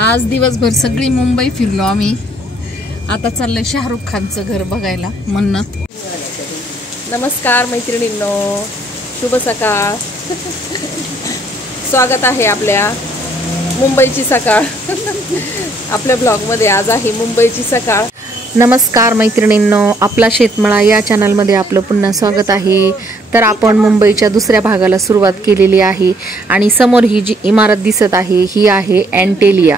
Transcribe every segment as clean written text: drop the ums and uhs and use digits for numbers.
आज दिवसभर सगळी मुंबई फिरलो आम्ही। आता चाललंय शाहरुख खानचं घर बघायला मन्नत। नमस्कार मैत्रिणींनो, शुभ सकाळ। स्वागत आहे आपल्या मुंबईची सकाळ आपल्या ब्लॉगमध्ये। आज आहे मुंबईची सकाळ। नमस्कार मैत्रिणींनो, आपला शेतमळा या चॅनलमध्ये आपलं पुन्हा स्वागत आहे। तर आपण मुंबईच्या दुसऱ्या भागाला सुरुवात केलेली आहे आणि समोर ही जी इमारत दिसत आहे ही आहे अँटेलिया।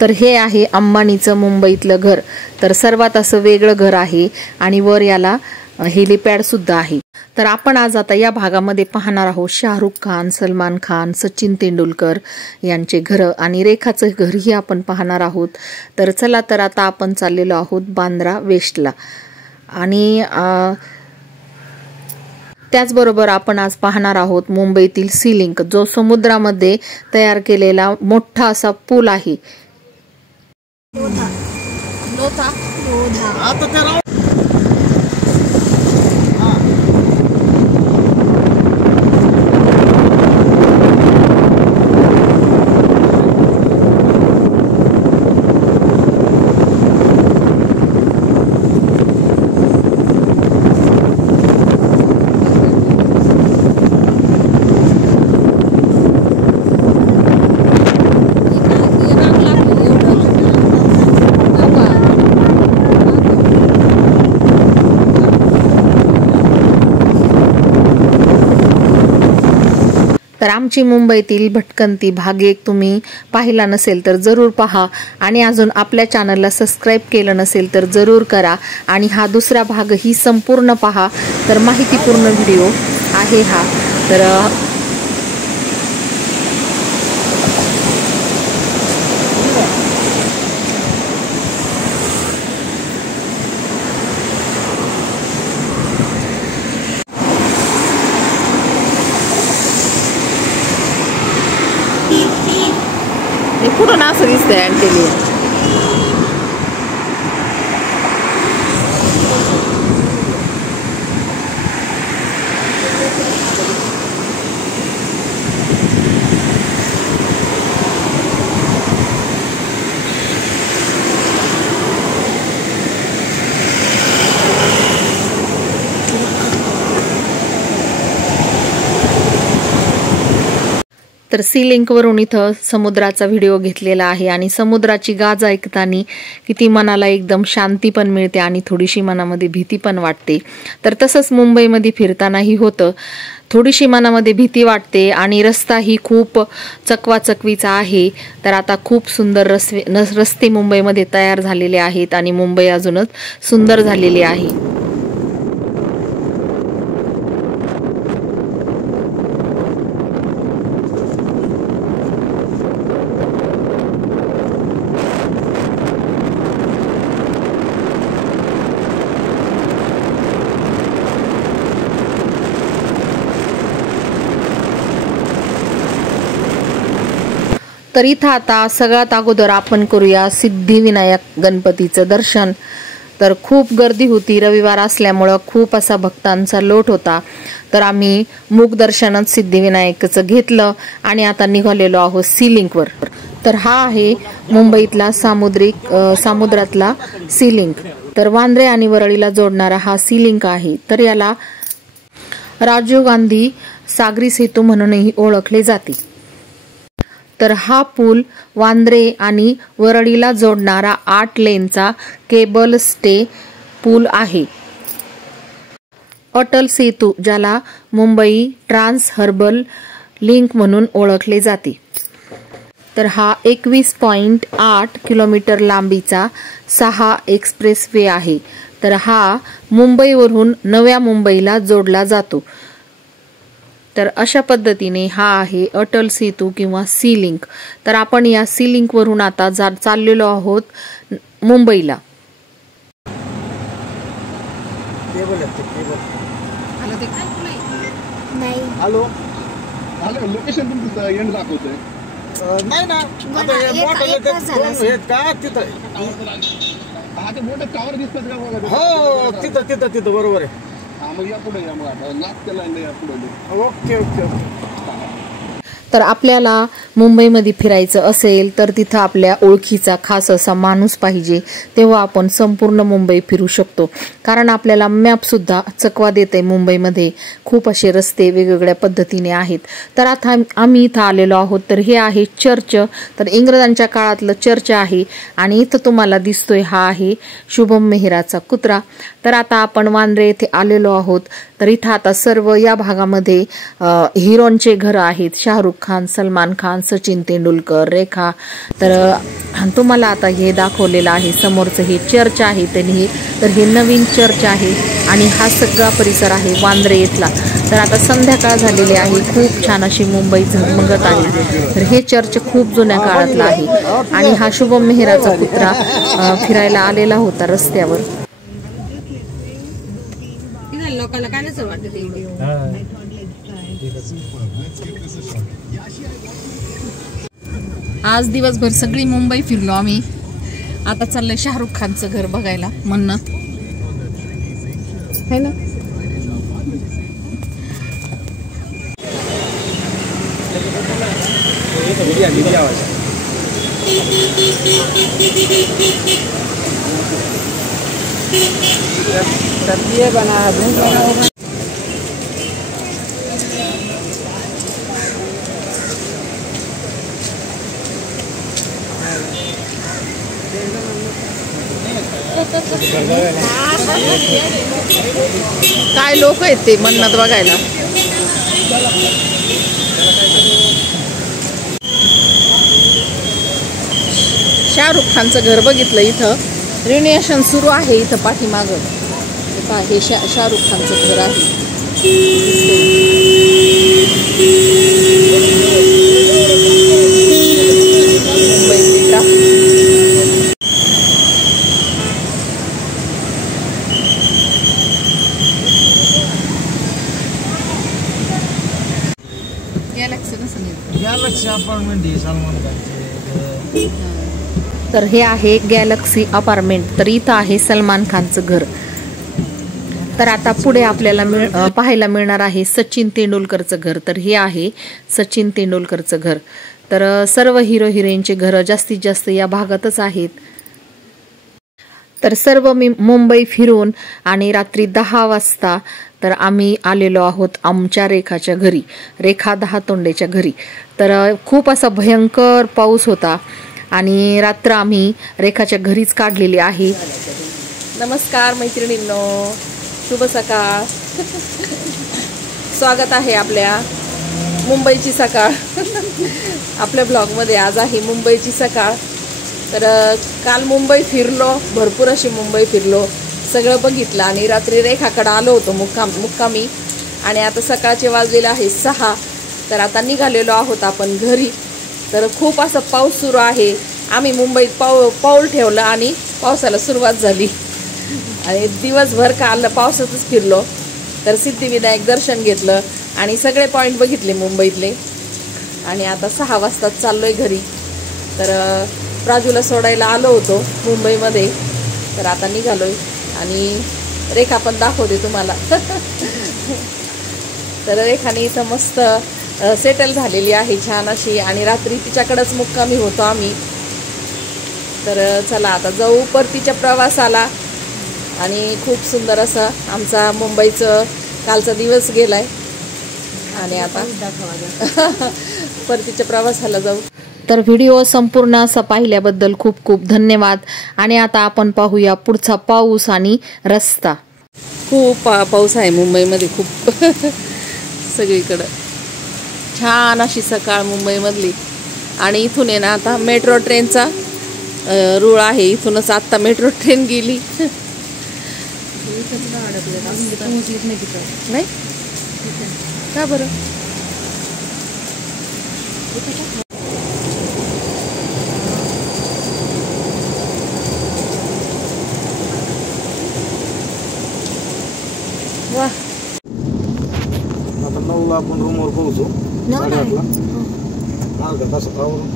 तर हे आहे अंबानीचं मुंबईतलं घर। तर सर्वात असं वेगळं घर आहे आणि वर याला हेलिपॅड सुद्धा आहे। तर आपण आज आता या भागामध्ये पाहणार आहोत शाहरुख खान, सलमान खान, सचिन तेंडुलकर यांचे घर आणि रेखाचं घरही आपण पाहणार आहोत। तर चला, तर आता आपण चाललेलो आहोत बांद्रा वेस्टला आणि त्याचबरोबर आपण आज पाहणार आहोत मुंबईतील सी लिंक, जो समुद्रामध्ये तयार केलेला मोठा असा पूल आहे। तर आमची मुंबईतील भटकंती भाग 1 तुम्ही पाहिला नसेल तर जरूर पहा आणि अजून आपल्या चॅनलला सबस्क्राइब केलं नसेल तर जरूर करा आणि हा दुसरा भागही संपूर्ण पहा। तर माहितीपूर्ण व्हिडिओ आहे हा। तर कुठून असं दिसतंय अँटेलिया। तर सी लिंक वरून इथं समुद्राचा व्हिडिओ घेतलेला आहे आणि समुद्राची गाज ऐकताना किती मनाला एकदम शांती पण मिळते आणि थोडीशी मनामध्ये भीती पण वाटते। तर तसंच मुंबईमध्ये फिरतानाही होतं, थोडीशी मनामध्ये भीती वाटते आणि रस्ताही खूप चकवाचकवीचा आहे। तर आता खूप सुंदर रस्ते मुंबईमध्ये तयार झालेले आहेत आणि मुंबई अजूनच सुंदर झालेली आहे। तर इथं आता सगळ्यात अगोदर आपण करूया सिद्धिविनायक गणपतीचं दर्शन। तर खूप गर्दी होती, रविवार असल्यामुळं खूप असा भक्तांचा लोट होता। तर आम्ही मुख दर्शनच सिद्धिविनायकचं घेतलं आणि आता निघालेलो आहोत सी लिंकवर। तर हा आहे मुंबईतला समुद्रातला सी लिंक। तर वांद्रे आणि वरळीला जोडणारा हा सी लिंक आहे। तर याला राजीव गांधी सागरी सेतू म्हणूनही ओळखले जाते। तर हा पूल वांद्रे आणि वरळीला जोडणारा 8 लेनचा केबल स्टे पूल आहे। अटल सेतू, ज्याला मुंबई ट्रान्स हर्बल लिंक म्हणून ओळखले जाते। तर हा 21.8 किलोमीटर लांबीचा 6 एक्सप्रेस वे आहे। तर हा मुंबईवरून नव्या मुंबईला जोडला जातो। तर अशा पद्धतीने हा आहे अटल सेतू किंवा सी लिंक। तर आपण या सी लिंक वरून आता चाललेलो आहोत मुंबईला। हॅलो, लोकेशन तुमचं एंड दाखवतोय? नाही ना, आता हे मोठं का तिथं मोठं टावर दिसतात का बघा? हो, तिथं बरोबर आहे। मग या पुढे या, मग आता लास्ट केला या पुढे। Okay okay okay. तर आपल्याला मुंबईमध्ये फिरायचं असेल तर तिथं आपल्या ओळखीचा खास असा माणूस पाहिजे, तेव्हा आपण संपूर्ण मुंबई फिरू शकतो. कारण आपल्याला मॅप सुद्धा चकवा देते. मुंबईमध्ये खूप असे रस्ते वेगवेगळ्या पद्धतीने आहेत. तर आता आम्ही इथं आलेलो आहोत. तर हे आहे चर्च. तर इंग्रजांच्या काळातलं चर्च आहे आणि इथं तुम्हाला दिसतोय हा आहे शुभम मेहराचा कुत्रा. तर आता आपण वांद्रे येथे आलेलो आहोत. तर इथं आता सर्व या भागामध्ये हिरोंचे घर आहेत. शाहरुख खान, सलमान खान, सचिन तेंडुलकर, रेखा. तर तुम्हाला आता हे दाखवलेलं आहे. समोरचं हे चर्च आहे त्यांनी. तर हे नवीन चर्च आहे आणि हा सगळा परिसर आहे वांद्रे येथला. तर आता संध्याकाळ झालेली आहे. खूप छान अशी मुंबई झगमगत आहे. तर हे चर्च खूप जुन्या काळातलं आहे आणि हा शुभम मेहराचा कुत्रा फिरायला आलेला होता रस्त्यावर. लोकांना काय नाही वाटत आज दिवसभर सगळी मुंबई फिरलो आम्ही. आता चाललंय शाहरुख खानचं घर बघायला म्हणणं है ना. काय लोक आहेत ते मन्नत बघायला. शाहरुख खानचं घर बघितलं. इथं रिनोव्हेशन सुरू आहे. इथं पाठीमागं हे शाहरुख खानचं घर आहे. तर हे आहे गॅलेक्सी अपार्टमेंट. तर इथं आहे सलमान खानचं घर. तर आता पुढे आपल्याला पाहायला मिळणार आहे सचिन तेंडुलकरचं घर. तर हे आहे सचिन तेंडुलकरचं घर. तर सर्व हिरो हिरोईनचे घर जास्तीत जास्त या भागातच आहेत. तर सर्व मी मुंबई फिरून आणि रात्री 10 वाजता तर आम्ही आलेलो आहोत आमच्या रेखाच्या घरी, रेखा दहातोंडेच्या घरी. तर खूप असा भयंकर पाऊस होता आणि रात्र आम्ही रेखाच्या घरीच काढलेली आहे. नमस्कार मैत्रिणींनो, शुभ सकाळ. स्वागत आहे आपल्या मुंबईची सकाळ आपल्या ब्लॉगमध्ये. आज आहे मुंबईची सकाळ. तर काल मुंबई फिरलो, भरपूर अशी मुंबई फिरलो, सगळं बघितलं आणि रात्री रेखाकडे आलो होतो मुक्कामी. आणि आता सकाळचे वाजलेले आहे 6. तर आता निघालेलो आहोत आपण घरी. तर खूप असं पाऊस सुरू आहे. आम्ही मुंबईत पाऊल ठेवलं आणि पावसाला सुरुवात झाली आणि दिवसभर काल पावसातच फिरलो. तर सिद्धिविनायक दर्शन घेतलं आणि सगळे पॉईंट बघितले मुंबईतले. आणि आता 6 वाजता चाललोय घरी. तर प्राजूला सोडायला आलो होतो मुंबईमध्ये. तर आता निघालोय आणि रेखा पण दाखवते तुम्हाला. तर रेखाने इथं मस्त सेटल झालेली आहे छान अशी. आणि रात्री तिच्याकडेच मुक्कामी होतो आम्ही. तर चला आता जाऊ परतीच्या प्रवासाला. आणि खूप सुंदर असा आमचा मुंबईचं कालचा दिवस गेलाय आणि आता परतीच्या प्रवासाला जाऊ. तर व्हिडिओ संपूर्ण असा पाहिल्याबद्दल खूप खूप धन्यवाद. आणि आता आपण पाहूया पुढचा पाऊस आणि रस्ता. खूप पाऊस आहे मुंबईमध्ये, खूप सगळीकडं. छान अशी सकाळ मुंबईमधली. आणि इथून आहे ना आता मेट्रो ट्रेनचा रूळ आहे. इथूनच आत्ता मेट्रो ट्रेन गेली. नाही का बरं? वा, आता 9ला आपण रूमवर पोहोचू. 8:30ला अर्धा तासात आवरून.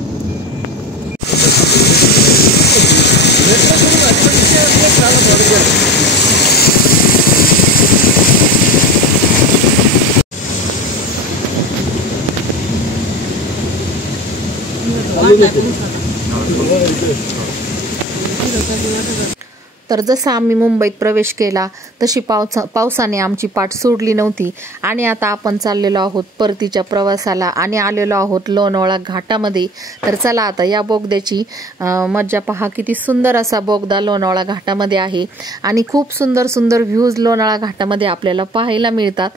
तर जसं आम्ही मुंबईत प्रवेश केला तशी पावसाने आमची पाठ सोडली नव्हती आणि आता आपण चाललेलो आहोत परतीच्या प्रवासाला आणि आलेलो आहोत लोणावळा घाटामध्ये. तर चला आता या बोगद्याची मज्जा पहा. किती सुंदर असा बोगदा लोणावळा घाटामध्ये आहे आणि खूप सुंदर सुंदर व्ह्यूज लोणावळा घाटामध्ये आपल्याला पाहायला मिळतात.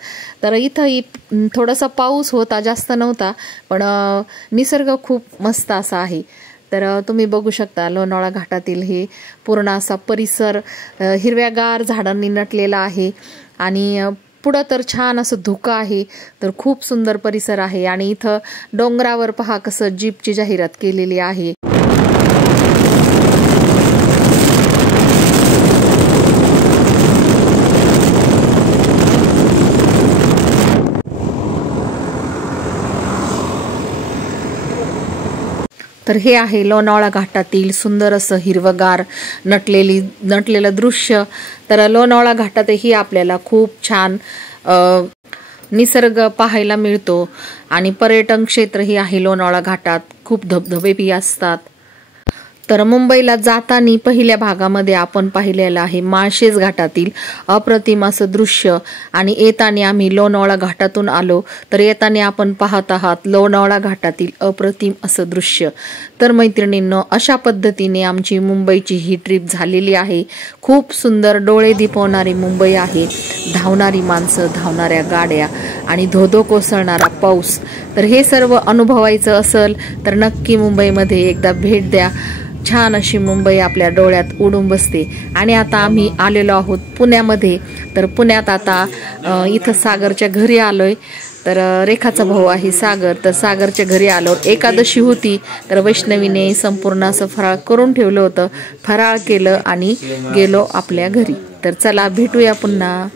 तर इथंही थोडासा पाऊस होता, जास्त नव्हता, पण निसर्ग खूप मस्त असा आहे. तर तुम्ही बघू शकता लोणावळा घाटातील हे पूर्ण असा परिसर हिरव्यागार झाडांनी नटलेला आहे आणि पुढं तर छान असं धुकं आहे. तर खूप सुंदर परिसर आहे आणि इथं डोंगरावर पहा कसं जीपची जाहिरात केलेली आहे. तर हे आहे लोणावळा घाटातील सुंदर असं हिरवगार नटलेलं दृश्य. तर लोणावळा घाटातही आपल्याला खूप छान निसर्ग पाहायला मिळतो आणि पर्यटन क्षेत्रही आहे लोणावळा घाटात. खूप धबधबेही असतात. तर मुंबईला जाताना पहिल्या भागामध्ये आपण पाहिलेलं आहे माळशेज घाटातील अप्रतिम असं दृश्य आणि येताना आम्ही लोणावळा घाटातून आलो. तर येताना आपण पाहत आहात लोणावळा घाटातील अप्रतिम असं दृश्य. तर मैत्रिणींनो, अशा पद्धतीने आमची मुंबईची ही ट्रिप झालेली आहे. खूप सुंदर डोळे दिपवणारी मुंबई आहे. धावणारी माणसं, धावणाऱ्या गाड्या आणि धोधो कोसळणारा पाऊस. तर हे सर्व अनुभवायचं असेल तर नक्की मुंबईमध्ये एकदा भेट द्या. छान अशी मुंबई आपल्या डोळ्यात उडून बसते. आणि आता आम्ही आलेलो आहोत पुण्यामध्ये. तर पुण्यात आता इथं सागरच्या घरी आलोय. तर रेखाचा भाऊ आहे सागर. तर सागरच्या घरी आलो. एकादशी होती तर वैष्णवीने संपूर्ण असं फराळ करून ठेवलं होतं. फराळ केलं आणि गेलो आपल्या घरी. तर चला भेटूया पुन्हा.